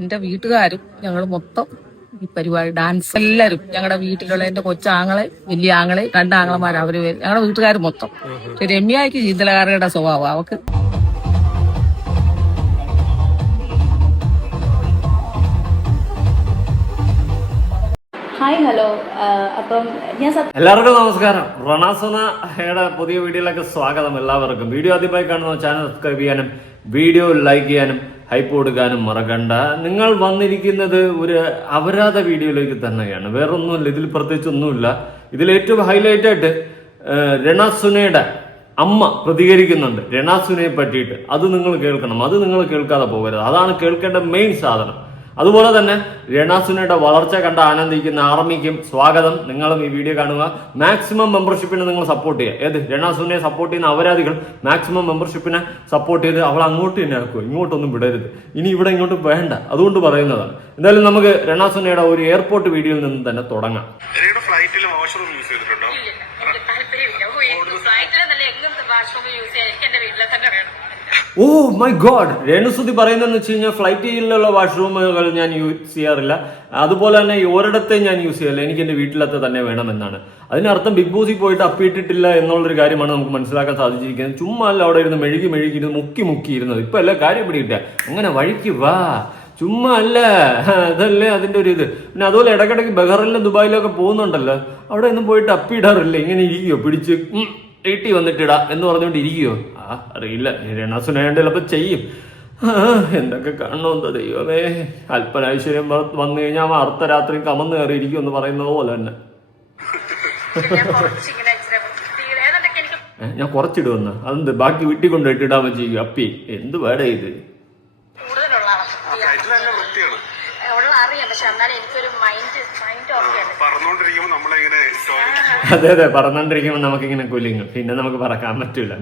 എന്റെ വീട്ടുകാരും ഞങ്ങൾ മൊത്തം ഈ പരിപാടി ഡാൻസ് എല്ലാരും ഞങ്ങളുടെ വീട്ടിലുള്ള എന്റെ കൊച്ചാങ്ങളെ വലിയ ആങ്ങളെ രണ്ടാങ്ങളമാർ അവര് ഞങ്ങളുടെ വീട്ടുകാർ മൊത്തം. രമ്യയ്ക്ക് ശീതലകാരയുടെ സ്വഭാവം അവക്ക്. Hi hello. അപ്പം ഞാൻ എല്ലാവർക്കും നമസ്കാരം. റണാസനയുടെ പുതിയ വീഡിയോയിലേക്ക് സ്വാഗതം. എല്ലാവർക്കും വീഡിയോ ആദ്യമായി കാണുന്ന ചാനൽ സബ്സ്ക്രൈബ് ചെയ്യാനും വീഡിയോ ലൈക്ക് ചെയ്യാനും ഹൈപ്പ് കൊടുക്കാനും മറക്കണ്ട. നിങ്ങൾ വന്നിരിക്കുന്നത് ഒരു അപരാധ വീഡിയോയിലേക്ക് തന്നെയാണ്, വേറൊന്നുമില്ല. ഇതിൽ പ്രത്യേകിച്ചൊന്നുമില്ല. ഇതിൽ ഏറ്റവും ഹൈലൈറ്റ് ആയിട്ട് രണാസുനയുടെ അമ്മ പ്രതികരിക്കുന്നുണ്ട് രണാസുനയെ പറ്റിയിട്ട്. അത് നിങ്ങൾ കേൾക്കണം, അത് നിങ്ങൾ കേൾക്കാതെ പോകരുത്. അതാണ് കേൾക്കേണ്ട മെയിൻ സാധനം. അതുപോലെ തന്നെ രണാസുനയുടെ വളർച്ച കണ്ട് ആനന്ദിക്കുന്ന ആർമിക്കും സ്വാഗതം. നിങ്ങളും ഈ വീഡിയോ കാണുക. മാക്സിമം മെമ്പർഷിപ്പിനെ നിങ്ങൾ സപ്പോർട്ട് ചെയ്യുക. ഏത് രണാസുനയെ സപ്പോർട്ട് ചെയ്യുന്ന അപരാധികൾ മാക്സിമം മെമ്പർഷിപ്പിനെ സപ്പോർട്ട് ചെയ്ത് അവൾ അങ്ങോട്ട് തന്നെ ആക്കുക, ഇങ്ങോട്ടൊന്നും വിടരുത്. ഇനി ഇവിടെ ഇങ്ങോട്ട് വേണ്ട, അതുകൊണ്ട് പറയുന്നതാണ്. എന്തായാലും നമുക്ക് രണാസുനയുടെ ഒരു എയർപോർട്ട് വീഡിയോയിൽ നിന്ന് തന്നെ തുടങ്ങാം. ഫ്ലൈറ്റിൽ വാഷ്റൂം യൂസ് ചെയ്തിട്ടുണ്ടോ? Oh my God. രേണുസുതി പറയുന്നതെന്ന് വെച്ച് കഴിഞ്ഞാൽ ഫ്ലൈറ്റിലുള്ള വാഷ്റൂമുകൾ ഞാൻ യൂസ് ചെയ്യാറില്ല, അതുപോലെ തന്നെ ഒരിടത്തെ ഞാൻ യൂസ് ചെയ്യാറില്ല, എനിക്ക് എന്റെ വീട്ടിലത്തെ തന്നെ വേണമെന്നാണ്. അതിനർത്ഥം ബിഗ് ബോസിൽ പോയിട്ട് അപ്പിയിട്ടിട്ടില്ല എന്നുള്ളൊരു കാര്യമാണ് നമുക്ക് മനസ്സിലാക്കാൻ സാധിച്ചിരിക്കുന്നത്. ചുമ്മാ അല്ല അവിടെ ഇരുന്ന് മെഴുകി മുക്കി ഇരുന്നത്. ഇപ്പൊ എല്ലാ കാര്യം പിടിയിട്ട അങ്ങനെ വഴിക്ക് വാ, ചുമ്മാ അല്ല. അതല്ലേ അതിന്റെ ഒരു ഇത്. പിന്നെ അതുപോലെ ഇടയ്ക്കിടയ്ക്ക് ബഹ്റിനിലും ദുബായിലൊക്കെ പോകുന്നുണ്ടല്ലോ, അവിടെ ഒന്നും പോയിട്ട് അപ്പിയിടാറില്ല. ഇങ്ങനെ ഇരിക്കുവോ, പിടിച്ച് വീട്ടിൽ വന്നിട്ടിടാ എന്ന് പറഞ്ഞുകൊണ്ട് ഇരിക്കുവോ? അറിയില്ല. രണാസുനയുണ്ട് ചിലപ്പോ ചെയ്യും. എന്തൊക്കെ കാണണമെന്തോ ദൈവമേ. അല്പനൈശ്വര്യം വന്നു കഴിഞ്ഞാൽ അവൻ അർദ്ധരാത്രി കമന്ന് കയറിയിരിക്കും എന്ന് പറയുന്നത് പോലെ തന്നെ. ഞാൻ കുറച്ചിടുവന്ന് അതെന്ത് ബാക്കി വീട്ടിൽ കൊണ്ടുപോയിട്ട് ഇടാൻ വെച്ചിരിക്കും. അപ്പി എന്ത് വേടേ ഇത്? അതെ അതെ, പറന്നോണ്ടിരിക്കുമ്പോൾ നമുക്കിങ്ങനെ കുലിങ്ങും, പിന്നെ നമുക്ക് പറക്കാൻ പറ്റൂല.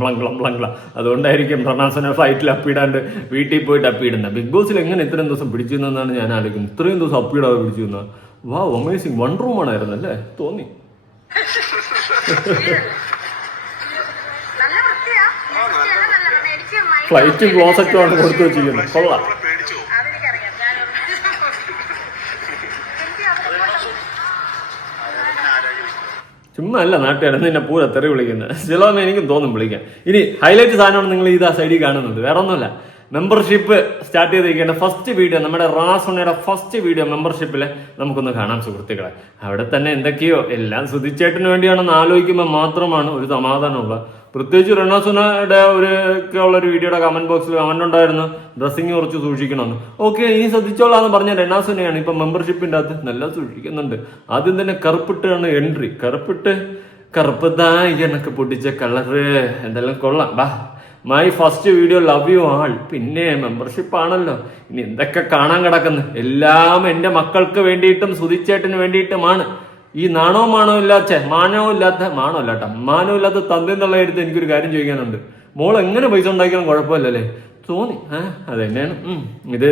ബ്ലംഗ്ലം. അതുകൊണ്ടായിരിക്കും രണാസുന ഫ്ലൈറ്റിൽ അപ്പിടാണ്ട് വീട്ടിൽ പോയിട്ട് അപ്പിയിടുന്നത്. ബിഗ് ബോസിൽ എങ്ങനെ ഇത്രയും ദിവസം പിടിച്ചു എന്നാണ് ഞാൻ ആലോചിക്കുന്നത്. ഇത്രയും ദിവസം അപ്പിയിടാതെ പിടിച്ചു എന്നാ. വാ, അമേസിങ്. വൺ റൂം ആയിരുന്നു അല്ലേ, തോന്നി. ഫ്ലൈറ്റ് ക്ലോസറ്റും ആണ് കൊടുത്തു വെച്ചിരിക്കുന്നത്. കൊള്ളാം. ചുമ്മാ അല്ല നാട്ടുകാരെ നിന്നെ പൂര തെറി വിളിക്കുന്നത്. ചിലവന്ന് എനിക്കും തോന്നും വിളിക്കാൻ. ഇനി ഹൈലൈറ്റ് സാധനമാണ് നിങ്ങൾ ഇതാ സൈഡിൽ കാണുന്നത്, വേറെ ഒന്നുമല്ല. മെമ്പർഷിപ്പ് സ്റ്റാർട്ട് ചെയ്തിരിക്കേണ്ട ഫസ്റ്റ് വീഡിയോ, നമ്മുടെ റാസുനയുടെ ഫസ്റ്റ് വീഡിയോ മെമ്പർഷിപ്പിൽ നമുക്കൊന്ന് കാണാം സുഹൃത്തുക്കളെ. അവിടെ തന്നെ എന്തൊക്കെയോ എല്ലാം സുധിച്ചേട്ടന് വേണ്ടിയാണെന്ന് ആലോചിക്കുമ്പോൾ മാത്രമാണ് ഒരു സമാധാനമുള്ള. പ്രത്യേകിച്ച് രണാസുനയുടെ ഉള്ളൊരു വീഡിയോയുടെ കമന്റ് ബോക്സിൽ കമന്റ് ഉണ്ടായിരുന്നു, ഡ്രസ്സിങ് കുറച്ച് സൂക്ഷിക്കണമെന്ന്. ഓക്കെ, ഇനി ശ്രദ്ധിച്ചോളാന്ന് പറഞ്ഞ രണാസുനയാണ് ഇപ്പൊ മെമ്പർഷിപ്പിന്റെ അകത്ത് നല്ല സൂക്ഷിക്കുന്നുണ്ട്. ആദ്യം തന്നെ കറുപ്പിട്ടാണ് എൻട്രി. കറുപ്പതാ എനക്ക് പൊട്ടിച്ച കളറ് എന്തെല്ലാം കൊള്ളാം. ബാ, my first video, love you all. പിന്നെ മെമ്പർഷിപ്പ് ആണല്ലോ, ഇനി എന്തൊക്കെ കാണാൻ കിടക്കുന്നു. എല്ലാം എന്റെ മക്കൾക്ക് വേണ്ടിയിട്ടും സുധിച്ചേട്ടന് വേണ്ടിയിട്ടുമാണ്. ഈ മാനവും ഇല്ലാത്ത തന്ത എന്നുള്ള എടുത്ത് എനിക്കൊരു കാര്യം ചോദിക്കാനുണ്ട്. മോൾ എങ്ങനെ പൈസ ഉണ്ടാക്കിയാലും കുഴപ്പമില്ലല്ലേ തോന്നി. അതെന്നെയാണ്. ഇത്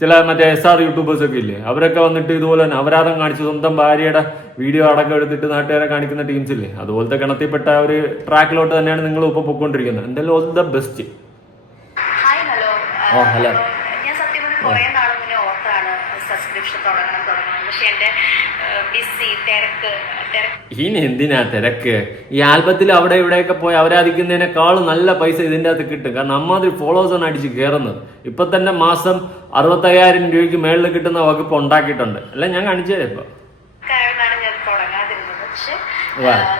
ചില മറ്റേ SR യൂട്യൂബേഴ്സ് ഒക്കെ ഇല്ലേ, അവരൊക്കെ വന്നിട്ട് ഇതുപോലെ തന്നെ അപരാധം കാണിച്ച് സ്വന്തം ഭാര്യയുടെ വീഡിയോ അടക്കം എടുത്തിട്ട് നാട്ടുകാരെ കാണിക്കുന്ന ടീംസ് ഇല്ലേ, അതുപോലത്തെ ഗണത്തിൽപ്പെട്ട ഒരു ട്രാക്കിലോട്ട് തന്നെയാണ് നിങ്ങൾ ഇപ്പൊ പൊയ്ക്കൊണ്ടിരിക്കുന്നത്. എന്തായാലും all the best. Oh hello. ഞാൻ സത്യം പറഞ്ഞ കുറെ നാൾ മുന്നേ ഓർത്താണ് സബ്സ്ക്രിപ്ഷൻ തുടങ്ങണം. പക്ഷെ എന്റെ ഇനി എന്തിനാ തിരക്ക്? ഈ ആൽബത്തിൽ അവിടെ ഇവിടെയൊക്കെ പോയി അവരാധിക്കുന്നതിനേക്കാളും നല്ല പൈസ ഇതിന്റെ അകത്ത് കിട്ടും. കാരണം അമ്മാതിരി ഫോളോവേഴ്സാണ് അടിച്ച് കയറുന്നത്. ഇപ്പൊ തന്നെ മാസം 65,000 രൂപയ്ക്ക് മേളിൽ കിട്ടുന്ന വകുപ്പ് ഉണ്ടാക്കിയിട്ടുണ്ട്. അല്ല ഞാൻ കാണിച്ചു തരാം. ഇപ്പൊ ഞാൻ തുടങ്ങാതിരുന്നത്, പക്ഷെ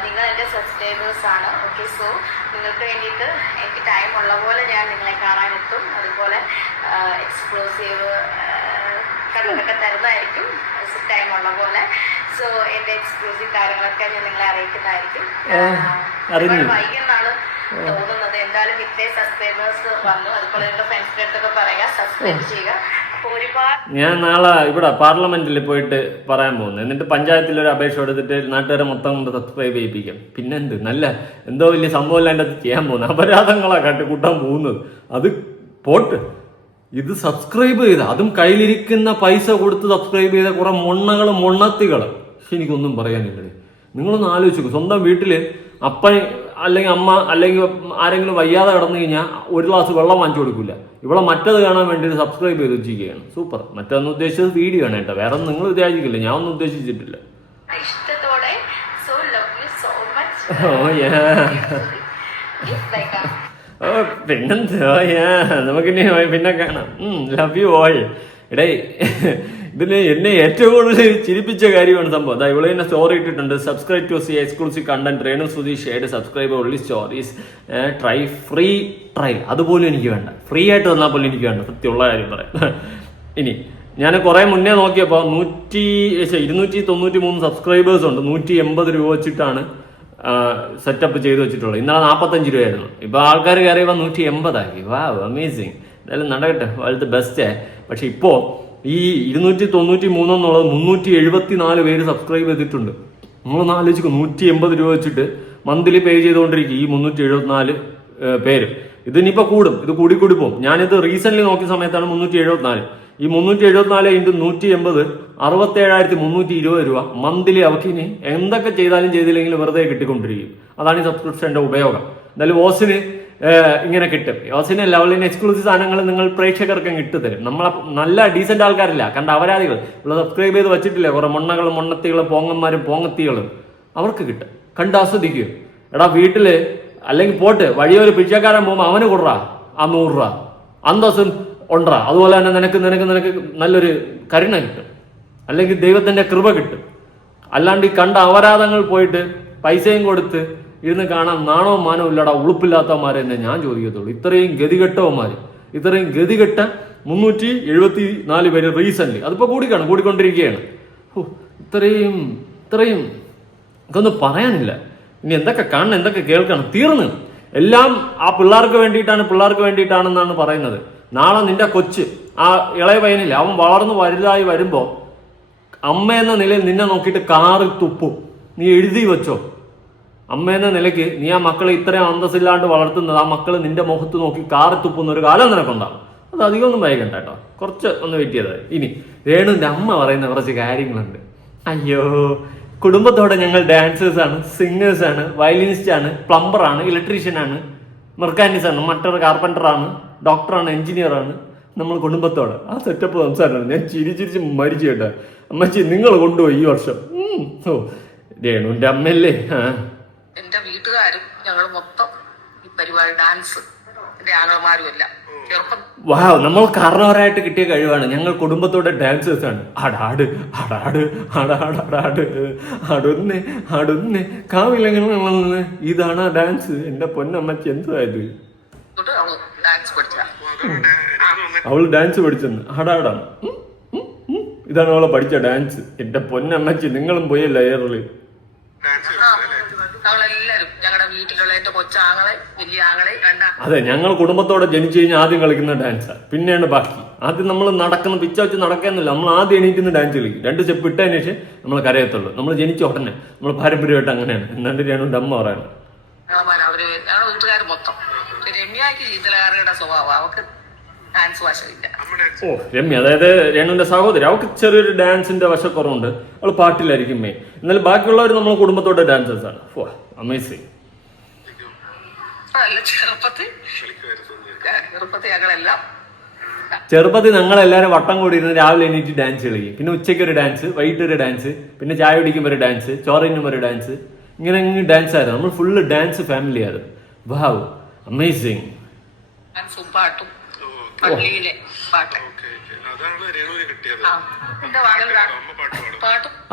നിങ്ങൾ എന്റെ സബ്സ്ക്രൈബേഴ്സ് ആണ്. ഓക്കെ, സോ നിങ്ങൾക്ക് വേണ്ടിയിട്ട് എനിക്ക് ടൈം ഉള്ള പോലെ ഞാൻ നിങ്ങളെ കാണാനെത്തും. അതുപോലെ എക്സ്ക്ലൂസീവ് കണ്ടൊക്കെ തരുന്നതായിരിക്കും ടൈം ഉള്ള പോലെ. സോ എന്റെ എക്സ്ക്ലൂസീവ് കാര്യങ്ങളൊക്കെ ഞാൻ നിങ്ങളെ അറിയിക്കുന്നതായിരിക്കും. വൈകുന്നാണ് തോന്നുന്നത്. എന്തായാലും ഇത്രയും സബ്സ്ക്രൈബേഴ്സ് വന്നു. അതുപോലെ നിങ്ങളുടെ ഫ്രണ്ട്സിന്റെ അടുത്തൊക്കെ പറയാ, സബ്സ്ക്രൈബ് ചെയ്യുക. അപ്പൊ ഒരുപാട് ഞാൻ നാളെ ഇവിടെ പാർലമെന്റിൽ പോയിട്ട് പറയാൻ പോകുന്നു. എന്നിട്ട് പഞ്ചായത്തിൽ ഒരു അപേക്ഷ എടുത്തിട്ട് നാട്ടുകാരെ മൊത്തം കൊണ്ട് സബ്സ്ക്രൈബ് ചെയ്യിപ്പിക്കാം. പിന്നെന്ത് നല്ല എന്തോ വലിയ സംഭവം അതിൻ്റെ അത് ചെയ്യാൻ പോകുന്നത്. അപരാധങ്ങളാ കാട്ടിക്കൂട്ടാൻ പോകുന്നത്. അത് പോട്ട്. ഇത് സബ്സ്ക്രൈബ് ചെയ്ത, അതും കയ്യിലിരിക്കുന്ന പൈസ കൊടുത്ത് സബ്സ്ക്രൈബ് ചെയ്ത കുറെ മൊണ്ണത്തികള്. പക്ഷെ എനിക്കൊന്നും പറയാനില്ലേ. നിങ്ങളൊന്ന് ആലോചിച്ചു, സ്വന്തം വീട്ടില് അല്ലെങ്കിൽ അമ്മ അല്ലെങ്കിൽ ആരെങ്കിലും വയ്യാതെ കിടന്നു കഴിഞ്ഞാൽ ഒരു ഗ്ലാസ് വെള്ളം വാങ്ങിച്ചു കൊടുക്കില്ല. ഇവിടെ മറ്റത് കാണാൻ വേണ്ടി സബ്സ്ക്രൈബ് ചെയ്ത് വെച്ചിരിക്കുകയാണ്. സൂപ്പർ. മറ്റൊന്നും ഉദ്ദേശിച്ചത് വീഡിയോ ആണ് കേട്ടോ, വേറെ ഒന്നും നിങ്ങൾ വിചാരിക്കില്ല, ഞാൻ ഒന്നും ഉദ്ദേശിച്ചിട്ടില്ല. ഇഷ്ടത്തോടെ so love you so much. പിന്നെന്താ നമുക്കിനി പിന്നെ കാണാം. Love you all. എടേ ഇതിന് എന്നെ ഏറ്റവും കൂടുതൽ ചിരിപ്പിച്ച കാര്യമാണ് സംഭവം. അതാ ഇവിടെ തന്നെ സ്റ്റോറി ഇട്ടിട്ടുണ്ട്. Subscribe to see exclusive content. Renu Sudheesh shared subscribe only stories try free trial. അതുപോലും എനിക്ക് വേണ്ട, ഫ്രീ ആയിട്ട് തന്നാൽ പോലും എനിക്ക് വേണ്ട, സത്യമുള്ള കാര്യം പറയാം. ഇനി ഞാൻ കുറെ മുന്നേ നോക്കിയപ്പോൾ 293 സബ്സ്ക്രൈബേഴ്സ് ഉണ്ട്. 180 രൂപ വെച്ചിട്ടാണ് സെറ്റപ്പ് ചെയ്ത് വെച്ചിട്ടുള്ളത്. ഇന്നലെ 45 രൂപയായിരുന്നു. ഇപ്പൊ ആൾക്കാർ കയറിയപ്പോൾ 180 ആക്കി. വാ, അമേസിങ്. എന്തായാലും നടക്കട്ടെ, വളരെ ബെസ്റ്റ്. പക്ഷെ ഇപ്പോ ഈ 293 എന്നുള്ളത് 374 പേര് സബ്സ്ക്രൈബ് ചെയ്തിട്ടുണ്ട്. നമ്മളൊന്ന് ആലോചിക്കും, 180 രൂപ വെച്ചിട്ട് മന്ത്ലി പേ ചെയ്തുകൊണ്ടിരിക്കും ഈ 374 പേര്. ഇതിനിപ്പോ കൂടും, ഇത് കൂടിക്കൂടി പോകും. ഞാനിത് റീസെന്റ് നോക്കിയ സമയത്താണ് 374. ഈ 374 × 180 67,320 രൂപ മന്ത്ലി അവർക്ക് ഇനി എന്തൊക്കെ ചെയ്താലും ചെയ്തില്ലെങ്കിലും വെറുതെ കിട്ടിക്കൊണ്ടിരിക്കും. അതാണ് ഈ സബ്സ്ക്രിപ്ഷന്റെ ഉപയോഗം. എന്തായാലും ഓസിന് ഇങ്ങനെ കിട്ടും. ഓസിന് ലെവലിന് എക്സ്ക്ലൂസീവ് സാധനങ്ങൾ നിങ്ങൾ പ്രേക്ഷകർക്ക് ഇട്ടുതരും. നമ്മളെ നല്ല ഡീസന്റ് ആൾക്കാരില്ല, കണ്ട അപരാധികൾ ഇവിടെ സബ്സ്ക്രൈബ് ചെയ്ത് വെച്ചിട്ടില്ലേ, കുറെ മൊണ്ണകളും മൊണ്ണത്തികളും പോങ്ങന്മാരും പോങ്ങത്തികളും, അവർക്ക് കിട്ടും. കണ്ട് ആസ്വദിക്കുക. എടാ വീട്ടില് അല്ലെങ്കിൽ പോട്ട് വഴിയൊരു പിച്ചക്കാരൻ പോകുമ്പോൾ അവന് കൊടുറ ആ 100 രൂപ അന്തസ്സും ഉണ്ടാ. അതുപോലെ തന്നെ നിനക്ക് നല്ലൊരു കരുണ കിട്ടും, അല്ലെങ്കിൽ ദൈവത്തിന്റെ കൃപ കിട്ടും. അല്ലാണ്ട് ഈ കണ്ട അപരാധങ്ങൾ പോയിട്ട് പൈസയും കൊടുത്ത് ഇരുന്ന് കാണാൻ നാണവും മാനവും ഇല്ലടാ ഉളുപ്പില്ലാത്തവന്മാരെ തന്നെ ഞാൻ ചോദിക്കത്തുള്ളൂ. ഇത്രയും ഗതികെട്ടവന്മാര്, ഇത്രയും ഗതികെട്ട 374 പേര് റീസെന്റ്, അതിപ്പോ കൂടിക്കൊണ്ടിരിക്കുകയാണ്. ഇത്രയും ഇതൊന്നും പറയാനില്ല. ഇനി എന്തൊക്കെ കാണണം, എന്തൊക്കെ കേൾക്കണം, തീർന്ന് എല്ലാം ആ പിള്ളേർക്ക് വേണ്ടിയിട്ടാണെന്നാണ് പറയുന്നത്. നാളെ നിന്റെ കൊച്ച്, ആ ഇളയ പയ്യനില്ല, അവൻ വളർന്ന് വലുതായി വരുമ്പോ അമ്മ എന്ന നിലയിൽ നിന്നെ നോക്കിയിട്ട് കാറിൽ തുപ്പും. നീ എഴുതി വെച്ചോ. അമ്മ എന്ന നിലയ്ക്ക് നീ ആ മക്കളെ ഇത്രയും അന്തസ്സില്ലാണ്ട് വളർത്തുന്നത്, ആ മക്കള് നിന്റെ മുഖത്ത് നോക്കി കാറിൽ തുപ്പുന്ന ഒരു കാലം നിനക്കുണ്ടാവും. അത് അധികം ഒന്നും വൈകണ്ട കേട്ടോ, കുറച്ച് ഒന്ന് വെയിറ്റ് ചെയ്തത്. ഇനി രേണുവിന്റെ അമ്മ പറയുന്ന കുറച്ച് കാര്യങ്ങളുണ്ട്. അയ്യോ, കുടുംബത്തോടെ ഞങ്ങൾ ഡാൻസേഴ്സ് ആണ്, സിംഗേഴ്സ് ആണ്, വയലിനിസ്റ്റ് ആണ്, പ്ലംബർ ആണ്, ഇലക്ട്രീഷ്യൻ ആണ്, മെക്കാനിക്സ് ആണ്, മറ്റർ കാർപ്പൻറ്റർ ആണ്, ഡോക്ടറാണ്, എഞ്ചിനീയർ ആണ്. നമ്മൾ കുടുംബത്തോടെ ആ സെറ്റപ്പ് സംസാരമാണ്. ഞാൻ ചിരിച്ച് മരിച്ചു കേട്ടോ. അമ്മച്ചി നിങ്ങൾ കൊണ്ടുപോയി ഈ വർഷം. ഓ രേണുവിന്റെ അമ്മയല്ലേ. എന്റെ വീട്ടുകാരും ഞങ്ങൾ മൊത്തം ഈ പരിപാടി ഡാൻസ്, എന്റെ ആങ്ങളമാരും എല്ലാം ചെറുപ്പം. വാവ്, നമ്മൾ കാരണവരായിട്ട് കിട്ടിയ കഴിവാണ്. ഞങ്ങൾ കുടുംബത്തോടെ ഡാൻസേഴ്സ് ആണ്. അടാട് അടാട് അടാട് അടാട് അടുന്നേ അടുന്നേ കാവിലങ്ങനെ. ഇതാണ് ആ ഡാൻസ്. എന്റെ പൊന്നമ്മച്ചി എന്തായത്, അവള് ഡാൻസ് പഠിച്ചെന്ന്. അടാടാണ്, ഇതാണ് അവളെ പഠിച്ച ഡാൻസ്. എന്റെ പൊന്നമ്മച്ചി നിങ്ങളും പോയല്ല എയറില്. ഞങ്ങളെല്ലാരും ഞങ്ങളുടെ വീട്ടിലുള്ള എന്റെ കൊച്ചാങ്ങളെ, വലിയ ആങ്ങളെ, അതെ, ഞങ്ങൾ കുടുംബത്തോടെ ജനിച്ചു കഴിഞ്ഞാൽ ആദ്യം കളിക്കുന്ന ഡാൻസാണ്, പിന്നെയാണ് ബാക്കി. ആദ്യം നമ്മൾ നടക്കുന്ന പിച്ച വെച്ച് നടക്കുന്നില്ല, നമ്മൾ ആദ്യം എണീറ്റുന്ന ഡാൻസ് കളിക്കും. 2 സ്റ്റെപ്പ് ഇട്ടതിന് ശേഷം നമ്മൾ കരയത്തുള്ളൂ. നമ്മൾ ജനിച്ച ഉടനെ നമ്മൾ പാരമ്പര്യമായിട്ട് അങ്ങനെയാണ്. എന്നാണ്ട് രേണുവിന്റെ അമ്മ പറയണം. അവര് ഞങ്ങളുടെ വീട്ടുകാർ മൊത്തം. രമ്യക്ക് ശീതലകാരുടെ സ്വഭാവം, അവർക്ക് ഡാൻസ് വശമില്ല. ഓ രമ്യ, അതായത് രേണുവിന്റെ സഹോദരി, അവർക്ക് ചെറിയൊരു ഡാൻസിന്റെ വശക്കുറവുണ്ട്. അവള് പാട്ടിലായിരിക്കും മെയിൻ. എന്നാൽ ബാക്കിയുള്ളവർ നമ്മൾ കുടുംബത്തോടെ ഡാൻസേഴ്സ് ആണ്. ഓ അമേസിങ്. ചെറുപ്പത്തിൽ ഞങ്ങളെല്ലാരും വട്ടം കൂടി ഇരുന്ന് രാവിലെ എണീറ്റ് ഡാൻസ് കളിക്കും. പിന്നെ ഉച്ചയ്ക്ക് ഒരു ഡാൻസ്, വൈകിട്ട് ഒരു ഡാൻസ്, പിന്നെ ചായ കുടിക്കുമ്പോൾ ഒരു ഡാൻസ്, ചോറിനും ഒരു ഡാൻസ്, ഇങ്ങനെ ഡാൻസ് ആയിരുന്നു. നമ്മൾ ഫുള്ള് ഡാൻസ് ഫാമിലി ആയിരുന്നു. വാവ്, അമേസിങ്. പാട്ടും പള്ളിയിലെ പാട്ട്,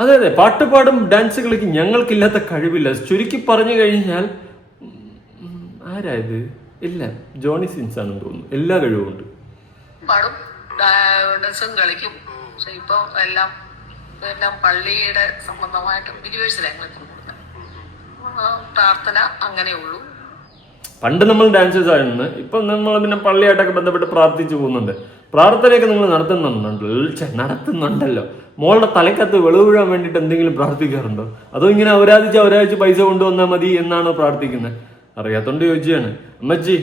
അതെ അതെ, പാട്ട് പാടും, ഡാൻസ് കളിക്കും. ഞങ്ങൾക്കില്ലാത്ത കഴിവില്ല. ചുരുക്കി പറഞ്ഞു കഴിഞ്ഞാൽ ആരായത് ഇല്ല, ജോണി സിൻസ് ആണെന്ന് തോന്നുന്നു. എല്ലാ കഴിവുമുണ്ട്. പാടും, ഡാൻസും കളിക്കും. പക്ഷെ ഇപ്പൊ എല്ലാം പള്ളിയുടെ സംബന്ധമായിട്ട് ബിലീവേഴ്സിലാണ് പ്രാർത്ഥന അങ്ങനെയുള്ളൂ. പണ്ട് നമ്മൾ ഡാൻസേഴ്സ് ആയിരുന്നു. ഇപ്പൊ നമ്മൾ പിന്നെ പള്ളിയായിട്ടൊക്കെ ബന്ധപ്പെട്ട് പ്രാർത്ഥിച്ചു പോകുന്നുണ്ട്. പ്രാർത്ഥനയൊക്കെ നിങ്ങൾ നടത്തുന്നുണ്ടല്ലോ. മോളുടെ തലക്കകത്ത് വെളിവ് വീഴാൻ വേണ്ടിയിട്ട് എന്തെങ്കിലും പ്രാർത്ഥിക്കാറുണ്ടോ? അതോ ഇങ്ങനെ അവരാഴ്ച പൈസ കൊണ്ടുവന്നാൽ മതി എന്നാണോ പ്രാർത്ഥിക്കുന്നത്? അറിയാത്തോണ്ട് ചോദിച്ചാണ്. അമ്മച്ചി,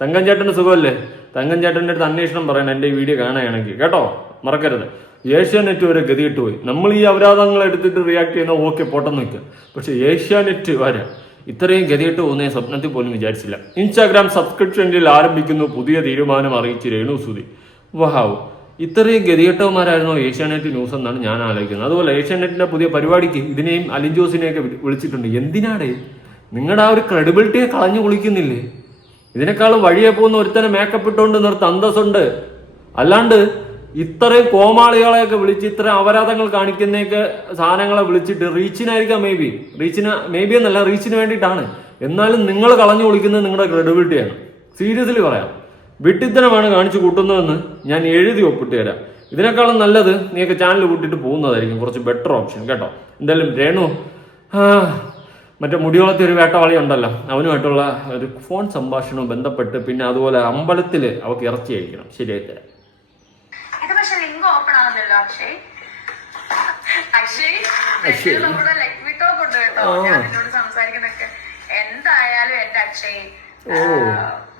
തങ്കം ചേട്ടന്റെ സുഖമല്ലേ? തങ്കം ചേട്ടന്റെ അടുത്ത് അന്വേഷണം പറയണം എന്റെ ഈ വീഡിയോ കാണുകയാണെങ്കിൽ കേട്ടോ, മറക്കരുത്. ഏഷ്യാനെറ്റ് വരെ ഗതികെട്ട് പോയി. നമ്മൾ ഈ അപരാധങ്ങൾ എടുത്തിട്ട് റിയാക്ട് ചെയ്യുന്ന ഓക്കെ പൊട്ടെന്ന് വെക്കുക. പക്ഷെ ഏഷ്യാനെറ്റ് വരെ ഇത്രയും ഗതിയിട്ട് പോകുന്ന സ്വപ്നത്തിൽ പോലും വിചാരിച്ചില്ല. ഇൻസ്റ്റാഗ്രാം സബ്സ്ക്രിപ്ഷനിൽ ആരംഭിക്കുന്നു, പുതിയ തീരുമാനം അറിയിച്ച് രേണു സുധി. വഹാവ്, ഇത്രയും ഗതികെട്ടവന്മാരായിരുന്നോ ഏഷ്യാനെറ്റ് ന്യൂസ് എന്നാണ് ഞാൻ ആലോചിക്കുന്നത്. അതുപോലെ ഏഷ്യാനെറ്റിന്റെ പുതിയ പരിപാടിക്ക് ഇതിനെയും അലിൻ ജോസിനെയൊക്കെ വിളിച്ചിട്ടുണ്ട്. എന്തിനാടേ? നിങ്ങളുടെ ആ ഒരു ക്രെഡിബിലിറ്റിയെ കളഞ്ഞു കുളിക്കുന്നില്ലേ? ഇതിനേക്കാളും വഴിയെ പോകുന്ന ഒരുത്തനെ മേക്കപ്പ് ഇട്ടുകൊണ്ട് നിർത്ത അന്തസ്സുണ്ട്. അല്ലാണ്ട് ഇത്രയും കോമാളികളെയൊക്കെ വിളിച്ച് ഇത്രയും അപരാധങ്ങൾ കാണിക്കുന്നേക്ക് സാധനങ്ങളെ വിളിച്ചിട്ട് റീച്ചിനായിരിക്കാം മേ ബി എന്നല്ല, റീച്ചിന് വേണ്ടിയിട്ടാണ്. എന്നാലും നിങ്ങൾ കളഞ്ഞു കുളിക്കുന്നത് നിങ്ങളുടെ ക്രെഡിബിലിറ്റിയാണ്. സീരിയസ്ലി പറയാം, വിട്ടിത്തനമാണ് കാണിച്ചു കൂട്ടുന്നതെന്ന് ഞാൻ എഴുതി ഒപ്പിട്ട് തരാം. ഇതിനേക്കാളും നല്ലത് നീയൊക്കെ ചാനൽ കൂട്ടിയിട്ട് പോകുന്നതായിരിക്കും കുറച്ച് ബെറ്റർ ഓപ്ഷൻ കേട്ടോ. എന്തായാലും രേണു മറ്റേ മുടിയോളത്തെ ഒരു വേട്ടവാളി ഉണ്ടല്ലോ, അവനുമായിട്ടുള്ള ഒരു ഫോൺ സംഭാഷണവും ബന്ധപ്പെട്ട് പിന്നെ അതുപോലെ അമ്പലത്തിൽ അവർക്ക് ഇറച്ചി കഴിക്കണം. ശരിയായി തരാം. ഇത് പക്ഷെ ലിങ്ക് ഓപ്പൺ ആകുന്നില്ല. അക്ഷയ് നമ്മുടെ ലക്ഷ്മി ടോക്ക് ഉണ്ട് കേട്ടോ. ഞാൻ എന്നോട് സംസാരിക്കുന്നൊക്കെ എന്തായാലും എന്റെ അക്ഷയ്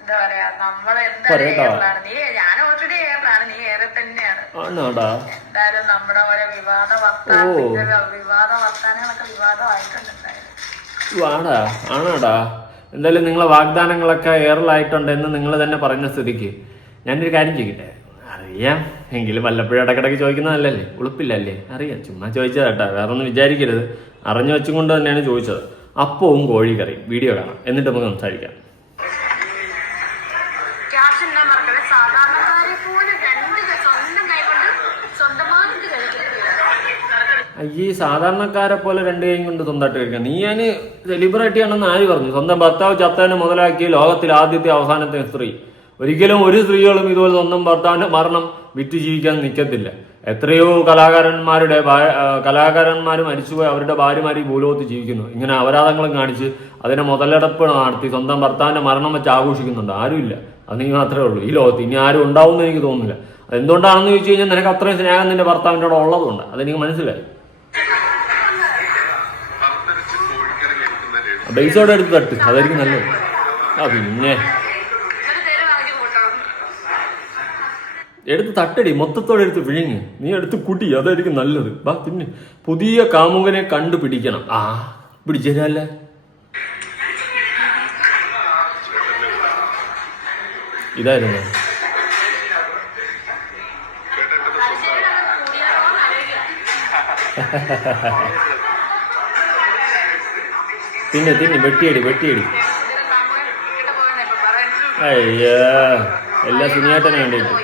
എന്താ പറയാ, നമ്മളെന്തായാലും നീ, ഞാൻ ഓൾറെഡി ഏറാണ്, നീ ഏറെ തന്നെയാണ്. എന്തായാലും നമ്മുടെ ഓരോ വിവാദ വർത്താനങ്ങളൊക്കെ വിവാദമായിട്ടുണ്ട്. ആണോടാ? എന്തായാലും നിങ്ങളെ വാഗ്ദാനങ്ങളൊക്കെ എയറിലായിട്ടുണ്ടെന്ന് നിങ്ങൾ തന്നെ പറഞ്ഞ സ്ഥിതിക്ക് ഞാനൊരു കാര്യം ചെയ്യട്ടെ. അറിയാം, എങ്കിലും വല്ലപ്പോഴും ഇടക്കിടയ്ക്ക് ചോദിക്കുന്നതല്ലേ, ഉളുപ്പില്ലല്ലേ? അറിയാം, ചുമ്മാ ചോദിച്ചത് കേട്ടോ, വേറെ ഒന്നും വിചാരിക്കരുത്. അറിഞ്ഞു വെച്ചും കൊണ്ട് തന്നെയാണ് ചോദിച്ചത്. അപ്പവും കോഴിക്കറി വീഡിയോ കാണാം, എന്നിട്ട് നമുക്ക് സംസാരിക്കാം. ഈ സാധാരണക്കാരെ പോലെ രണ്ട് കൈയും കൊണ്ട് സ്വന്തമായിട്ട് കഴിക്കാം. നീ ഞാൻ സെലിബ്രിറ്റി ആണെന്ന് ആര് പറഞ്ഞു? സ്വന്തം ഭർത്താവ് ചത്താനെ മുതലാക്കിയ ലോകത്തിൽ ആദ്യത്തെ അവസാനത്തെ സ്ത്രീ. ഒരിക്കലും ഒരു സ്ത്രീകളും ഇതുപോലെ സ്വന്തം ഭർത്താവിന്റെ മരണം വിറ്റ് ജീവിക്കാൻ നിൽക്കത്തില്ല. എത്രയോ കലാകാരന്മാർ മരിച്ചുപോയി അവരുടെ ഭാര്യമാർ ഈ ഭൂലോകത്ത് ജീവിക്കുന്നു. ഇങ്ങനെ അപരാധങ്ങളും കാണിച്ച് അതിനെ മുതലെടുപ്പ് നടത്തി സ്വന്തം ഭർത്താവിന്റെ മരണം വെച്ച് ആഘോഷിക്കുന്നുണ്ട്. ആരുമില്ല, അത് നീ മാത്രമേ ഉള്ളൂ ഈ ലോകത്ത്. ഇനി ആരും ഉണ്ടാവുമെന്ന് എനിക്ക് തോന്നുന്നില്ല. അതെന്തുകൊണ്ടാണെന്ന് ചോദിച്ചു കഴിഞ്ഞാൽ നിനക്ക് അത്രയും സ്നേഹം നിന്റെ ഭർത്താവിൻ്റെ കൂടെ ഉള്ളതുകൊണ്ട്. അതെനിക്ക് മനസ്സിലായി. ബേസോടെ എടുത്ത് തട്ട്, അതായിരിക്കും നല്ലത്. പിന്നെ എടുത്ത് തട്ടടി, മൊത്തത്തോടെ എടുത്ത് വിഴുങ്ങി, നീ എടുത്ത് കുടി, അതായിരിക്കും നല്ലത്. ബാ പിന്നെ പുതിയ കാമുകനെ കണ്ടുപിടിക്കണം. പിടിച്ചേരല്ല. ഇതായിരുന്നു തിന്നെ വെട്ടിയടി. അയ്യോ, എല്ലാ സുനിയേട്ടനും വേണ്ടിയിട്ട്.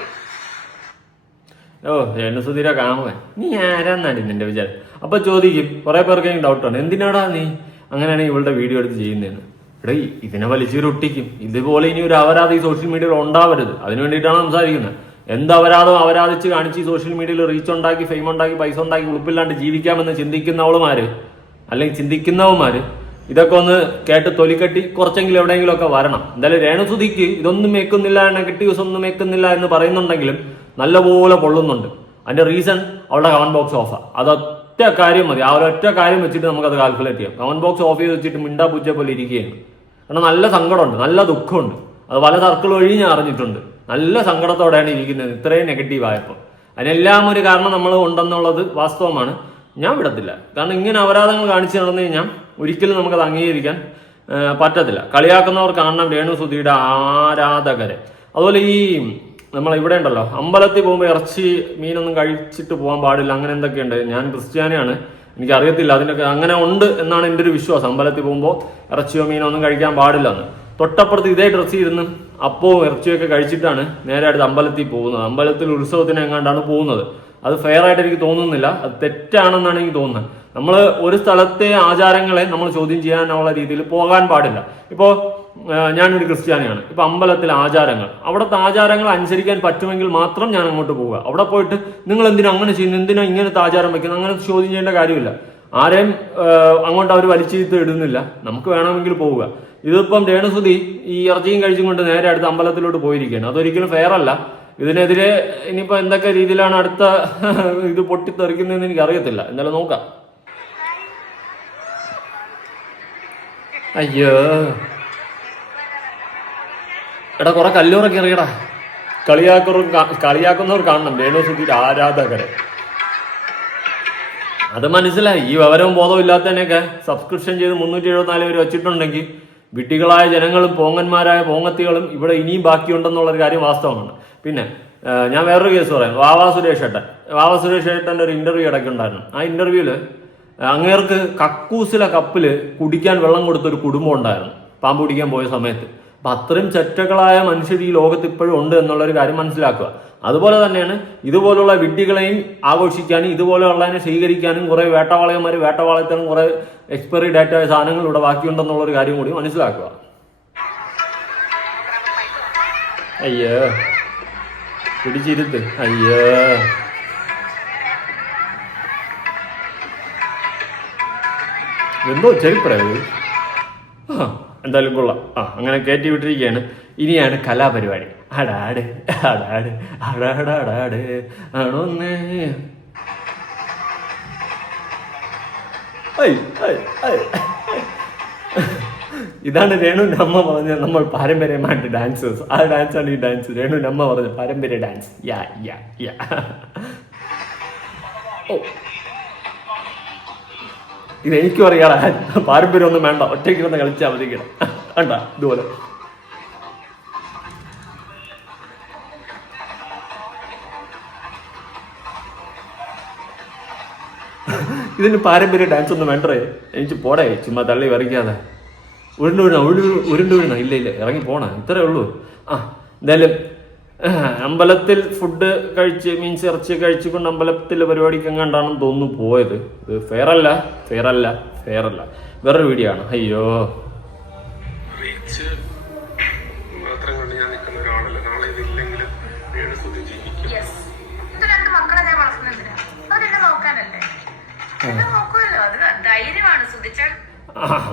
രേണുസുധീര കാമുകൻ, നീ ആരാന്നാടി നിന്റെ വിചാരം? അപ്പൊ ചോദിക്കും, കുറെ പേർക്കെങ്കിലും ഡൗട്ടാണ്, എന്തിനാടാ നീ അങ്ങനെയാണെങ്കിൽ ഇവളുടെ വീഡിയോ എടുത്ത് ചെയ്യുന്നതെന്ന്. എടേ, ഇതിനെ വലിച്ചൊരൊട്ടിക്കും. ഇതുപോലെ ഇനി ഒരു അപരാധം ഈ സോഷ്യൽ മീഡിയയിൽ ഉണ്ടാവരുത്. അതിന് വേണ്ടിയിട്ടാണ് സംസാരിക്കുന്നത്. എന്ത് അപരാധം അപരാധിച്ച് കാണിച്ച് ഈ സോഷ്യൽ മീഡിയയിൽ റീച്ച് ഉണ്ടാക്കി, ഫെയിം ഉണ്ടാക്കി, പൈസ ഉണ്ടാക്കി, ഉളുപ്പില്ലാണ്ട് ജീവിക്കാമെന്ന് ചിന്തിക്കുന്നവളുമാര് അല്ലെങ്കിൽ ചിന്തിക്കുന്നവന്മാര് ഇതൊക്കെ ഒന്ന് കേട്ട് തൊലിക്കെട്ടി കുറച്ചെങ്കിലും എവിടെയെങ്കിലും ഒക്കെ വരണം. എന്തായാലും രേണുസുധിക്ക് ഇതൊന്നും മേക്കുന്നില്ല, നെഗറ്റീവ്സ് ഒന്നും മേക്കുന്നില്ല എന്ന് പറയുന്നുണ്ടെങ്കിലും നല്ലപോലെ പൊള്ളുന്നുണ്ട്. അതിന്റെ റീസൺ അവളുടെ കമന്റ് ബോക്സ് ഓഫാ. അതൊറ്റ കാര്യം മതി. ആ ഒരൊറ്റ കാര്യം വെച്ചിട്ട് നമുക്കത് കാൽക്കുലേറ്റ് ചെയ്യാം. കമന്റ് ബോക്സ് ഓഫ് ചെയ്ത് വെച്ചിട്ട് മിണ്ടാ പൂച്ച പോലെ ഇരിക്കുകയാണ്. കാരണം നല്ല സങ്കടമുണ്ട്, നല്ല ദുഃഖമുണ്ട്. അത് പല സർക്കിൾ വഴി ഞാൻ അറിഞ്ഞിട്ടുണ്ട്. നല്ല സങ്കടത്തോടെയാണ് ഇരിക്കുന്നത് ഇത്രയും നെഗറ്റീവ് ആയപ്പോൾ. അതിനെല്ലാം ഒരു കാരണം നമ്മൾ ഉണ്ടെന്നുള്ളത് വാസ്തവമാണ്. ഞാൻ വിടത്തില്ല. കാരണം ഇങ്ങനെ അപരാധങ്ങൾ കാണിച്ചു നടന്നു കഴിഞ്ഞാൽ ഒരിക്കലും നമുക്കത് അംഗീകരിക്കാൻ പറ്റത്തില്ല. കളിയാക്കുന്നവർ കാണണം രേണുസുധിയുടെ ആരാധകരെ. അതുപോലെ ഈ നമ്മളിവിടെ ഉണ്ടല്ലോ, അമ്പലത്തിൽ പോകുമ്പോൾ ഇറച്ചി മീനൊന്നും കഴിച്ചിട്ട് പോകാൻ പാടില്ല, അങ്ങനെ എന്തൊക്കെയുണ്ട്. ഞാൻ ക്രിസ്ത്യാനിയാണ്, എനിക്കറിയത്തില്ല അതിനൊക്കെ അങ്ങനെ ഉണ്ട് എന്നാണ് എൻ്റെ ഒരു വിശ്വാസം. അമ്പലത്തിൽ പോകുമ്പോൾ ഇറച്ചിയോ മീനോ ഒന്നും കഴിക്കാൻ പാടില്ലെന്ന്. തൊട്ടപ്പുറത്ത് ഇതേ ഡ്രസ്സ് ഇരുന്ന് അപ്പവും ഇറച്ചിയൊക്കെ കഴിച്ചിട്ടാണ് നേരെ അടുത്ത് അമ്പലത്തിൽ പോകുന്നത്. അമ്പലത്തിൽ ഉത്സവത്തിന് എങ്ങാണ്ടാണ് പോകുന്നത്. അത് ഫെയർ ആയിട്ട് എനിക്ക് തോന്നുന്നില്ല. അത് തെറ്റാണെന്നാണ് എനിക്ക് തോന്നുന്നത്. നമ്മൾ ഒരു സ്ഥലത്തെ ആചാരങ്ങളെ നമ്മൾ ചോദ്യം ചെയ്യാനുള്ള രീതിയിൽ പോകാൻ പാടില്ല. ഇപ്പോൾ ഞാനൊരു ക്രിസ്ത്യാനിയാണ്. ഇപ്പൊ അമ്പലത്തിലെ ആചാരങ്ങൾ, അവിടുത്തെ ആചാരങ്ങൾ അനുസരിക്കാൻ പറ്റുമെങ്കിൽ മാത്രം ഞാൻ അങ്ങോട്ട് പോവുക. അവിടെ പോയിട്ട് നിങ്ങൾ എന്തിനാ അങ്ങനെ ചെയ്യുന്നത്, എന്തിനാ ഇങ്ങനത്തെ ആചാരം വെക്കുന്നത്, അങ്ങനെ ചോദ്യം ചെയ്യേണ്ട കാര്യമില്ല. ആരെയും അങ്ങോട്ട് അവർ വലിച്ചിരുത്ത് ഇടുന്നില്ല. നമുക്ക് വേണമെങ്കിൽ പോവുക. ഇതിപ്പം രേണുസുധി ഈ ഇറച്ചിയും കഴിച്ചും കൊണ്ട് നേരെ അടുത്ത അമ്പലത്തിലോട്ട് പോയിരിക്കുകയാണ്. അതൊരിക്കലും ഫെയർ അല്ല. ഇതിനെതിരെ ഇനിയിപ്പോ എന്തൊക്കെ രീതിയിലാണ് അടുത്ത ഇത് പൊട്ടിത്തെറിക്കുന്നതെന്ന് എനിക്ക് അറിയത്തില്ല. എന്തായാലും നോക്കാം. അയ്യോ എടാ, കുറെ കല്ലൂറൊക്കെ എറിയടാ. കളിയാക്കുന്നവർ കാണണം രേണുസുധിയുടെ ആരാധകരെ. അത് മനസ്സിലായി. ഈ വിവരവും ബോധവും ഇല്ലാത്തതിനൊക്കെ സബ്സ്ക്രിപ്ഷൻ ചെയ്ത് 374 പേര് വെച്ചിട്ടുണ്ടെങ്കിൽ വിഡ്ഢികളായ ജനങ്ങളും പോങ്ങന്മാരായ പോങ്ങത്തികളും ഇവിടെ ഇനിയും ബാക്കിയുണ്ടെന്നുള്ളൊരു കാര്യം വാസ്തവമാണ്. പിന്നെ ഞാൻ വേറൊരു കേസ് പറയാം. വാവാ സുരേഷ് ഏട്ടൻ്റെ ഒരു ഇന്റർവ്യൂ ഇടയ്ക്കുണ്ടായിരുന്നു. ആ ഇന്റർവ്യൂവിൽ അങ്ങേർക്ക് കക്കൂസിലെ കപ്പില് കുടിക്കാൻ വെള്ളം കൊടുത്തൊരു കുടുംബം ഉണ്ടായിരുന്നു പാമ്പ് പിടിക്കാൻ പോയ സമയത്ത്. അപ്പൊ അത്രയും ചെറ്റകളായ മനുഷ്യർ ഈ ലോകത്ത് ഇപ്പോഴും ഉണ്ട് എന്നുള്ളൊരു കാര്യം മനസ്സിലാക്കുക. അതുപോലെ തന്നെയാണ് ഇതുപോലുള്ള വിഡ്ഢികളെയും ആഘോഷിക്കാനും ഇതുപോലെയുള്ളതിനെ സ്വീകരിക്കാനും കുറെ വേട്ടവാളയത്തിനും കുറെ എക്സ്പയറി ഡേറ്റ് ആയ സാധനങ്ങൾ ഇവിടെ ബാക്കിയുണ്ടെന്നുള്ളൊരു കാര്യം കൂടി മനസ്സിലാക്കുക. അയ്യോ പിടിച്ചിരുത്ത്. അയ്യോ എന്തോ ചെരുപ്പടത്. എന്തായാലും കൊള്ളാം. അങ്ങനെ കയറ്റി വിട്ടിരിക്കുകയാണ്. ഇനിയാണ് കലാപരിപാടി. അടാട് അടാട് അടാടാടാട് ആണോന്നേ. ഇതാണ് രേണുവിന്റെ അമ്മ പറഞ്ഞ നമ്മൾ പാരമ്പര്യമായിട്ട് ഡാൻസേഴ്സ്. ആ ഡാൻസാണ് ഈ ഡാൻസ്. രേണുവിന്റെ അമ്മ പറഞ്ഞ പാരമ്പര്യ ഡാൻസ്. ഇതെനിക്കും അറിയാം. പാരമ്പര്യം ഒന്നും വേണ്ട, ഒറ്റയ്ക്കിരുന്ന് കളിച്ചാൽ മതി. കണ്ട ഇതുപോലെ ഇതിന് പാരമ്പര്യ ഡാൻസ് ഒന്നും വേണ്ടേ. എനിക്ക് പോടേ, ചുമ്മാ തള്ളി വരയ്ക്കാതെ. ഉരുണ്ട് വീണ ഇല്ല ഇറങ്ങി പോണ, ഇത്രേ ഉള്ളൂ. എന്തായാലും അമ്പലത്തിൽ ഫുഡ് കഴിച്ച് മീൻസ് ഇറച്ചി കഴിച്ചുകൊണ്ട് അമ്പലത്തിലെ പരിപാടിക്ക് എങ്ങാണ്ടാണെന്ന് തോന്നുന്നു പോയത്. ഇത് ഫെയർ അല്ല. വേറൊരു വീഡിയോ ആണ്. അയ്യോ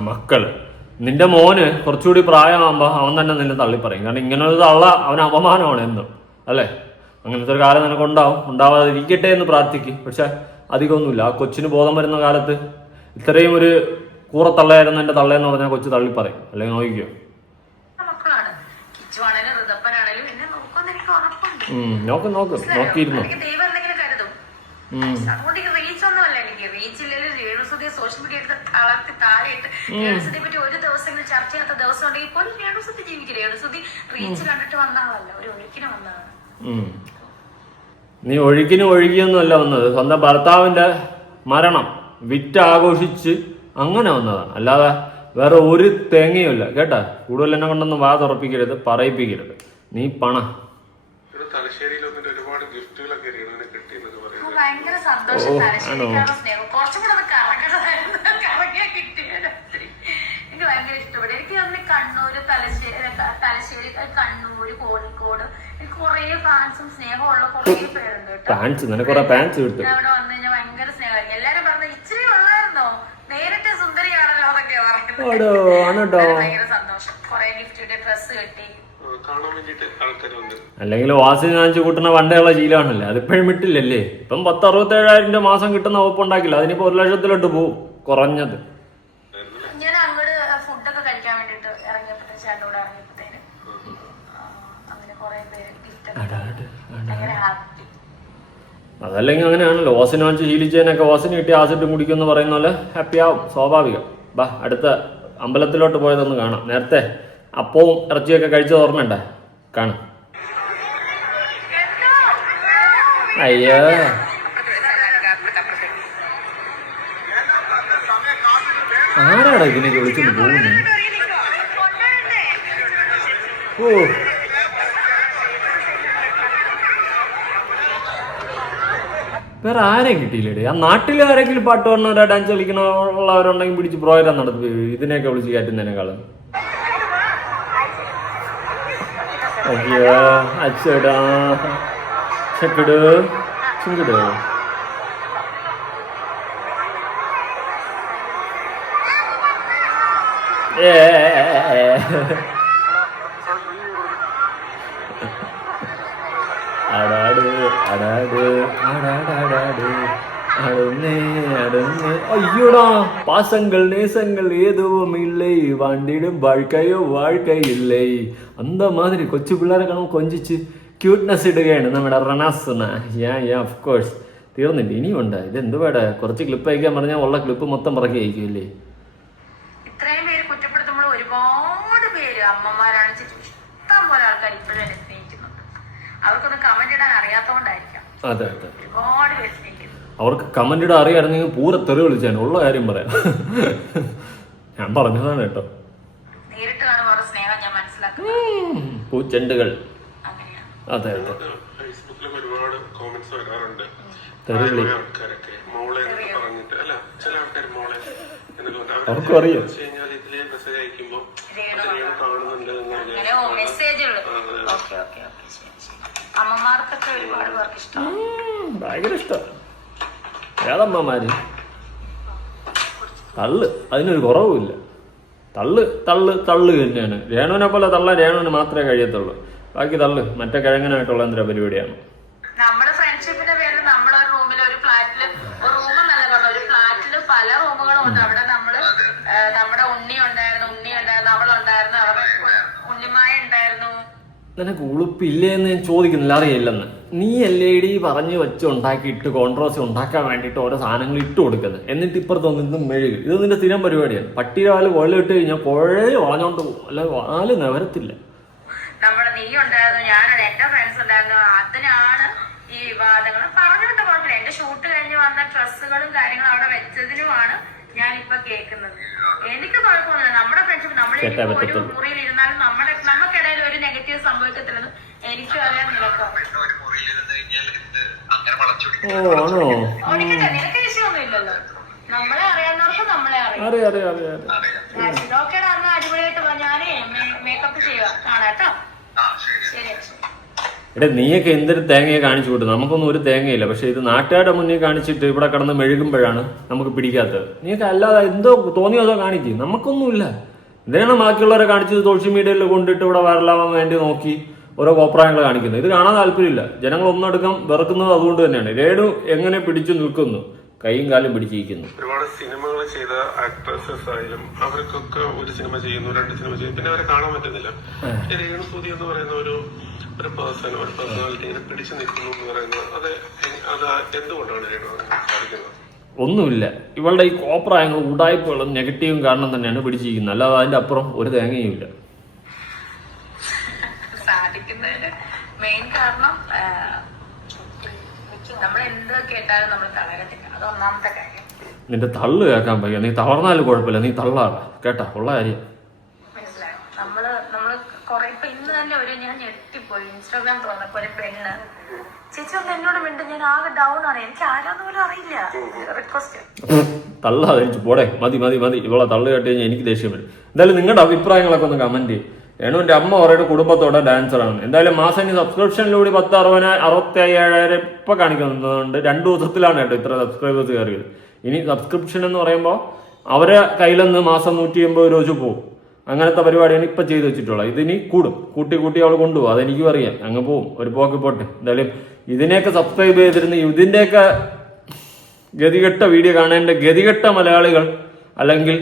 മക്കള്, നിന്റെ മോന് കുറച്ചുകൂടി പ്രായമാകുമ്പോ അവൻ തന്നെ നിന്നെ തള്ളി പറയും. കാരണം ഇങ്ങനെ ഒരു തള്ള അവന് അപമാനമാണ് എന്നും, അല്ലേ? അങ്ങനത്തെ ഒരു കാലം നിനക്ക് ഉണ്ടാവാതിരിക്കട്ടെ എന്ന് പ്രാർത്ഥിക്കും. പക്ഷെ അധികമൊന്നുമില്ല. ആ കൊച്ചിന് ബോധം വരുന്ന കാലത്ത് ഇത്രയും ഒരു കൂറത്തള്ളയായിരുന്നു എന്റെ തള്ളയെന്ന് പറഞ്ഞാൽ കൊച്ചു തള്ളി പറയും. അല്ലെങ്കിൽ നോക്കിക്കോ. നോക്കിയിരുന്നു. സോഷ്യൽ മീഡിയ തളർത്തി താഴെയിട്ട് രേണുസുതിയെ പറ്റി ഒരു ദിവസങ്ങളിൽ ചർച്ച ചെയ്യാത്ത ദിവസം ഉണ്ടെങ്കിൽ പോലും രേണുസുതി ജീവിക്കും. രേണുസുതി റീച്ച് കണ്ടിട്ട് വന്ന ആളല്ല, ഒരു ഒഴുക്കിന് വന്നതാണ്. നീ ഒഴുകിയൊന്നും അല്ല വന്നത്. സ്വന്തം ഭർത്താവിന്റെ മരണം വിറ്റ് ആഘോഷിച്ച് അങ്ങനെ വന്നതാണ്. അല്ലാതെ വേറെ ഒരു തേങ്ങയുമില്ല. കേട്ടാ, കൂടുതൽ എന്നെ കൊണ്ടൊന്നും വാ തുറപ്പിക്കരുത്, പറയിപ്പിക്കരുത്. നീ പണ ഭയങ്കര സന്തോഷം. സ്നേഹം കുറച്ചും കൂടെ കറങ്ങിയാ കിട്ടിയാലും എനിക്ക് ഭയങ്കര ഇഷ്ടപ്പെട്ടു. എനിക്ക് തന്നെ കണ്ണൂര്, തലശ്ശേരി, കണ്ണൂര്, കോഴിക്കോട് എനിക്ക് കുറെ ഫാൻസും സ്നേഹമുള്ള കുറെ പേരുണ്ട് കേട്ടോ. അവിടെ വന്നു കഴിഞ്ഞാൽ ഭയങ്കര സ്നേഹമായിരിക്കും. എല്ലാരും പറഞ്ഞ ഇച്ചിരി ഉള്ളായിരുന്നോ, നേരിട്ട് സുന്ദരിയാണല്ലോ എന്നൊക്കെ പറയുന്നത്. ഭയങ്കര സന്തോഷം. കുറെ ഗിഫ്റ്റ്, ഡ്രസ്സ് കിട്ടി. അല്ലെങ്കിൽ വാസി കാണിച്ചു കൂട്ടുന്ന പണ്ടേയുള്ള ശീലമാണല്ലേ, അതിപ്പോഴും വിട്ടില്ലല്ലേ. ഇപ്പം 10,67,000 രൂപ മാസം കിട്ടുന്ന വകുപ്പ് ഉണ്ടാക്കില്ല. അതിനിപ്പോ 1,00,000 പോവും കുറഞ്ഞത്. ഞാൻ അങ്ങോട്ട് ഫുഡൊക്കെ കഴിക്കാൻ വേണ്ടിട്ട് ഇറങ്ങിയപ്പോഴത്തെ ചേട്ടനോട് ഇറങ്ങിയപ്പോഴത്തേന് അങ്ങനെ കുറെ പേര് ഗിഫ്റ്റ് ഹാപ്പി. അതല്ലെങ്കിൽ അങ്ങനെയാണല്ലോ. ഓസിന് വാങ്ങിച്ച് ശീലിച്ചതിനൊക്കെ ഓസിന് കിട്ടി ആസിഡ് കുടിക്കുമെന്ന് പറയുന്ന പോലെ ഹാപ്പി ആവും, സ്വാഭാവികം. ബാ, അടുത്ത അമ്പലത്തിലോട്ട് പോയതൊന്ന് കാണാം. നേരത്തെ അപ്പവും ഇറച്ചിയൊക്കെ കഴിച്ചത് ഓർമ്മയുണ്ടേ? കാണാം. അയ്യോ ആരാടാ ഇതിനൊക്കെ വിളിച്ചോണ്ട് പോകുന്നു? വേറെ ആരെയും കിട്ടിയില്ലേ? ആ നാട്ടിൽ ആരെങ്കിലും പാട്ട് പറഞ്ഞവരാ, ഡാൻസ് കളിക്കണുള്ളവരുണ്ടെങ്കിൽ പിടിച്ച് പ്രോഗ്രാം നടത്തി ഇതിനെയൊക്കെ വിളിച്ച് കയറ്റുന്നതിനേക്കാളും. അയ്യോ അച്ചടാ ചക്കട് ചുങ്കട്. അടാട് അടാട് അടാടാടാട് അടന്നേ അടന്നേ. ஐயோடா பாசங்கள் நேசங்கள் எதுவும் இல்லை, வாண்டிடும் வாழ்க்கையோ வாழ்க்கை இல்லை. அந்த மாதிரி കൊച്ചു പിള്ളേരെ കാണുമ്പോൾ കൊഞ്ചിച്ച് ക്യൂട്ട്നെസ് ഇടുകയാണ് നമ്മുടെ റനാസ്. ഓഫ് കോഴ്സ് തീർന്നില്ല, ഇനിയുണ്ട്. ഇത് എന്തുവേടാ, കുറച്ച് ക്ലിപ്പ് അയക്കാൻ പറഞ്ഞാൽ ഉള്ള ക്ലിപ്പ് മൊത്തം പറക്കി അയക്കുമല്ലേ. ഇത്രയും പേര് കുറ്റപ്പെടുത്തുമ്പോൾ ഒരുപാട് പേര് അമ്മമാരാണ് ഇഷ്ടം പോലെ ആൾക്കാർ ഇപ്പോഴും എന്നെ സ്നേഹിക്കുന്നുണ്ട്. അവർക്കൊന്നും കമന്റ് ഇടാൻ അറിയാത്തതുകൊണ്ടായിരിക്കാം. അതെ അതെ, ഒരുപാട് പേര് സ്നേഹിക്കുന്നു. അവർക്ക് കമന്റ് ഇടാൻ അറിയാമായിരുന്നെങ്കിൽ പൂര തെറി വിളിച്ചാണ്, ഉള്ള കാര്യം പറയാം. ഞാൻ പറഞ്ഞതാണ് കേട്ടോ. നേരിട്ട് കാണുമ്പോൾ അവരുടെ സ്നേഹം ഞാൻ മനസ്സിലാക്കുന്നു. പൂച്ചെണ്ടുകൾ. അങ്ങനെയാണ്. അതെ അതെ, ഫേസ്ബുക്കിലും ഒരുപാട് കോമന്റ്സ് വരാറുണ്ട്. തെറി വിളി ആൾക്കാരൊക്കെ മോളെ എന്നൊക്കെ പറഞ്ഞിട്ട്, അല്ല ചില ആൾക്കാർ മോളെ അവർക്കും അറിയാം. കഴിഞ്ഞാൽ ഇതിലെ മെസ്സേജ് അയക്കുമ്പോ കാണുന്നുണ്ട് അങ്ങനെ മെസ്സേജുകൾ. അമ്മമാർക്കൊക്കെ ഒരുപാട് പേർക്ക് ഇഷ്ടമാണ്, ഭയങ്കര ഇഷ്ടമാണ്. ഏതമ്മമാര് തള്ളു, അതിനൊരു കുറവുമില്ല. തള്ളു തള്ളു തള്ളു തന്നെയാണ്. രേണുവിനെ പോലെ തള്ളാൻ രേണുവിന് മാത്രമേ കഴിയത്തുള്ളൂ. ബാക്കി തള്ളു മറ്റേ കിഴങ്ങനായിട്ടുള്ള എന്തൊരു പരിപാടിയാണ്. നമ്മുടെ ഫ്രണ്ട്ഷിപ്പിന്റെ പേരിൽ നമ്മളൊരു റൂമിൽ ഒരു ഫ്ലാറ്റില്, ഒരു റൂമെന്നല്ല പറഞ്ഞ, ഒരു ഫ്ലാറ്റില് പല റൂമുകളും ഉണ്ട്. അവിടെ നമ്മള് നമ്മുടെ ഉണ്ണി ഉണ്ടായിരുന്നു, അവളുണ്ടായിരുന്നു, അവരുടെ ഉണ്ണിമായ ഉണ്ടായിരുന്നു. നിനക്ക് ഉളുപ്പില്ലേ എന്ന് ഞാൻ ചോദിക്കുന്നില്ല, അറിയില്ലെന്ന്. നീ അല്ലേ ഇടി പറഞ്ഞു വെച്ച് ഉണ്ടാക്കിയിട്ട് കോൺട്രോസി ഉണ്ടാക്കാൻ വേണ്ടിയിട്ട് ഓരോ സാധനങ്ങൾ ഇട്ട് കൊടുക്കുന്നത്. എന്നിട്ട് ഇപ്പുറത്ത് വന്നിട്ട് മെഴുകി. ഇത് നിന്റെ സ്ഥിരം പരിപാടിയാണ്. പട്ടിയുടെ വാല് കൊള്ളിട്ട് കഴിഞ്ഞാൽ പുഴയിൽ വളഞ്ഞോണ്ട് പോകും, അല്ല വാല് നിവരത്തില്ല. നമ്മുടെ നീ ഉണ്ടായിരുന്നു, ഞാനുണ്ട്, എന്റെ ഫ്രണ്ട്സ് ഉണ്ടായിരുന്നു. അതിനാണ് ഈ വിവാദങ്ങൾ. പറഞ്ഞിട്ട് കുഴപ്പമില്ല. എന്റെ ഷൂട്ട് കഴിഞ്ഞ് വന്ന ഡ്രസ്സുകളും കാര്യങ്ങളും അവിടെ വെച്ചതിനുമാണ് ഞാനിപ്പോ കേൾക്കുന്നത്. എനിക്ക് കുഴപ്പമൊന്നുമില്ല. നമ്മുടെ ഫ്രണ്ട്ഷിപ്പ്, നമ്മൾ ഒരു മുറിയിൽ ഇരുന്നാലും നമുക്കിടയിൽ ഒരു നെഗറ്റീവ് സംഭവിക്കത്തില്ലെന്ന് എനിക്കും അറിയാൻ. ഓടിക്കട്ടെ, നിനക്ക് വിഷയമൊന്നും ഇല്ലല്ലോ. നമ്മളെ അറിയാവുന്നവർക്ക് നമ്മളെ അറിയാം. ഡോക്ടറുടെ അന്ന് അടിപൊളിയായിട്ട് ഞാനേ മേക്കപ്പ് ചെയ്യുക കാണാട്ടോ. ശരി. എടേ നീയൊക്കെ എന്തൊരു തേങ്ങയെ കാണിച്ചു കൂട്ടും, നമുക്കൊന്നും ഒരു തേങ്ങയില്ല. പക്ഷെ ഇത് നാട്ടുകാരുടെ മുന്നിൽ കാണിച്ചിട്ട് ഇവിടെ കിടന്ന് മെഴുകുമ്പോഴാണ് നമുക്ക് പിടിക്കാത്തത്. നീയൊക്കെ അല്ലാതെ എന്തോ തോന്നിയതോ കാണിക്കും, നമുക്കൊന്നുമില്ല. എന്തിനാണ് ബാക്കിയുള്ളവരെ കാണിച്ചത് സോഷ്യൽ മീഡിയയിൽ കൊണ്ടിട്ട് ഇവിടെ വൈറലാവാൻ വേണ്ടി നോക്കി ഓരോ കോപ്രായങ്ങൾ കാണിക്കുന്നത്? ഇത് കാണാൻ താല്പര്യമില്ല. ജനങ്ങൾ ഒന്നെടുക്കാൻ വെറുക്കുന്നത് അതുകൊണ്ട് തന്നെയാണ്. രേണു എങ്ങനെ പിടിച്ചു നിൽക്കുന്നു, കൈയും കാലും പിടിച്ചിരിക്കുന്നു. ഒരുപാട് സിനിമകൾ ചെയ്ത ആക്ട്രസസ് ആയാലും അവർക്കൊക്കെ ഒരു സിനിമ ചെയ്യുന്നു, 2 സിനിമ ചെയ്യുന്നു, പിന്നെ അവരെ കാണാൻ പറ്റുന്നില്ല. രേണു സുധി എന്ന് പറയുന്ന ഒരു പേഴ്സണാലിറ്റി ഇങ്ങനെ പിടിച്ചു നിൽക്കുന്നു എന്ന് പറയുന്നത് അത് എന്തുകൊണ്ടാണ് രേണു സാധിക്കുന്നത്? ഒന്നുമില്ല, ഇവളുടെ ഈ കോപ്രായങ്ങൾ ഉടായ്പകളും നെഗറ്റീവും കാരണം തന്നെയാണ് പിടിച്ചിരിക്കുന്നത്. അല്ലാതെ അതിന്റെ അപ്പുറം ഒരു തേങ്ങയും ഇല്ല. സാധിക്കുന്നതിന് മെയിൻ കാരണം നമ്മൾ എന്ത് കേട്ടാലും നമ്മൾ തളരത്തില്ല. അത് ഒന്നാമത്തെ കാര്യം. നിന്റെ തള്ളു കേൾക്കാൻ പയ്യ, നീ തളർന്നാലും കുഴപ്പമില്ല, നീ തള്ളാറ് കേട്ടാ, ഉള്ള കാര്യം. മനസ്സിലായോ? നമ്മള് കൊറേ ഇപ്പൊ ഇന്ന് തന്നെ ഞാൻ ഞെട്ടിപ്പോയി. ഇൻസ്റ്റാഗ്രാം തുറന്നപ്പോ ഒരു പെണ്ണ് ചേച്ചി ഒന്ന് എന്നോട് മിണ്ട്, ഞാൻ ആകെ ഡൗൺ ആണ്, എനിക്ക് ആരാന്ന് പോലും അറിയില്ല. റിക്വസ്റ്റ് തള്ളാതെ പോടെ, മതി മതി മതി. ഇവളെ തള്ളു കേട്ട് കഴിഞ്ഞാൽ എനിക്ക് ദേഷ്യം വരും. എന്തായാലും നിങ്ങളുടെ അഭിപ്രായങ്ങളൊക്കെ ഒന്ന് കമന്റ് ചെയ്യും. രേണുവിന്റെ അമ്മ അവരുടെ കുടുംബത്തോടെ ഡാൻസറാണ്. എന്തായാലും മാസം സബ്സ്ക്രിപ്ഷനിലൂടെ 10,67,000 ഇപ്പൊ കാണിക്കുന്നുണ്ട്. 2 ദിവസത്തിലാണ് കേട്ടോ ഇത്ര സബ്സ്ക്രൈബേഴ്സ് കയറിയത്. ഇനി സബ്സ്ക്രിപ്ഷൻ എന്ന് പറയുമ്പോൾ അവരെ കയ്യിൽ നിന്ന് മാസം 180 രൂപ പോകും. അങ്ങനത്തെ പരിപാടിയാണ് ഇപ്പൊ ചെയ്തു വെച്ചിട്ടുള്ളത്. ഇതിനി കൂട്ടി അവൾ കൊണ്ടുപോകും, അതെനിക്കും അറിയാം. അങ്ങ് പോവും, ഒരു പോക്ക് പോട്ടെ. എന്തായാലും ഇതിനെയൊക്കെ സബ്സ്ക്രൈബ് ചെയ്തിരുന്ന ഇതിന്റെയൊക്കെ ഗതികെട്ട വീഡിയോ കാണേണ്ട ഗതികെട്ട മലയാളികൾ അല്ലെങ്കിൽ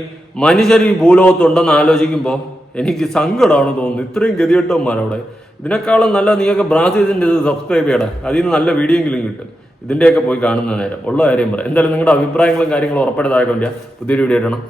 മനുഷ്യർ ഈ ഭൂലോകത്തുണ്ടെന്ന് ആലോചിക്കുമ്പോൾ എനിക്ക് സങ്കടമാണ് തോന്നുന്നത്. ഇത്രയും ഗതികെട്ടന്മാരവിടെ. ഇതിനേക്കാളും നല്ല നീയൊക്കെ ബ്രാസീസിന്റെ ഇത് സബ്സ്ക്രൈബ് ചെയ്യടാ, അതിൽ നിന്ന് നല്ല വീഡിയോ എങ്കിലും കിട്ടും. ഇതിന്റെയൊക്കെ പോയി കാണുന്ന നേരം ഉള്ള കാര്യം പറയാം. എന്തായാലും നിങ്ങളുടെ അഭിപ്രായങ്ങളും കാര്യങ്ങളും ഉറപ്പെടുത്താൻ വേണ്ടിയാ പുതിയൊരു വീഡിയോ ഇടണം.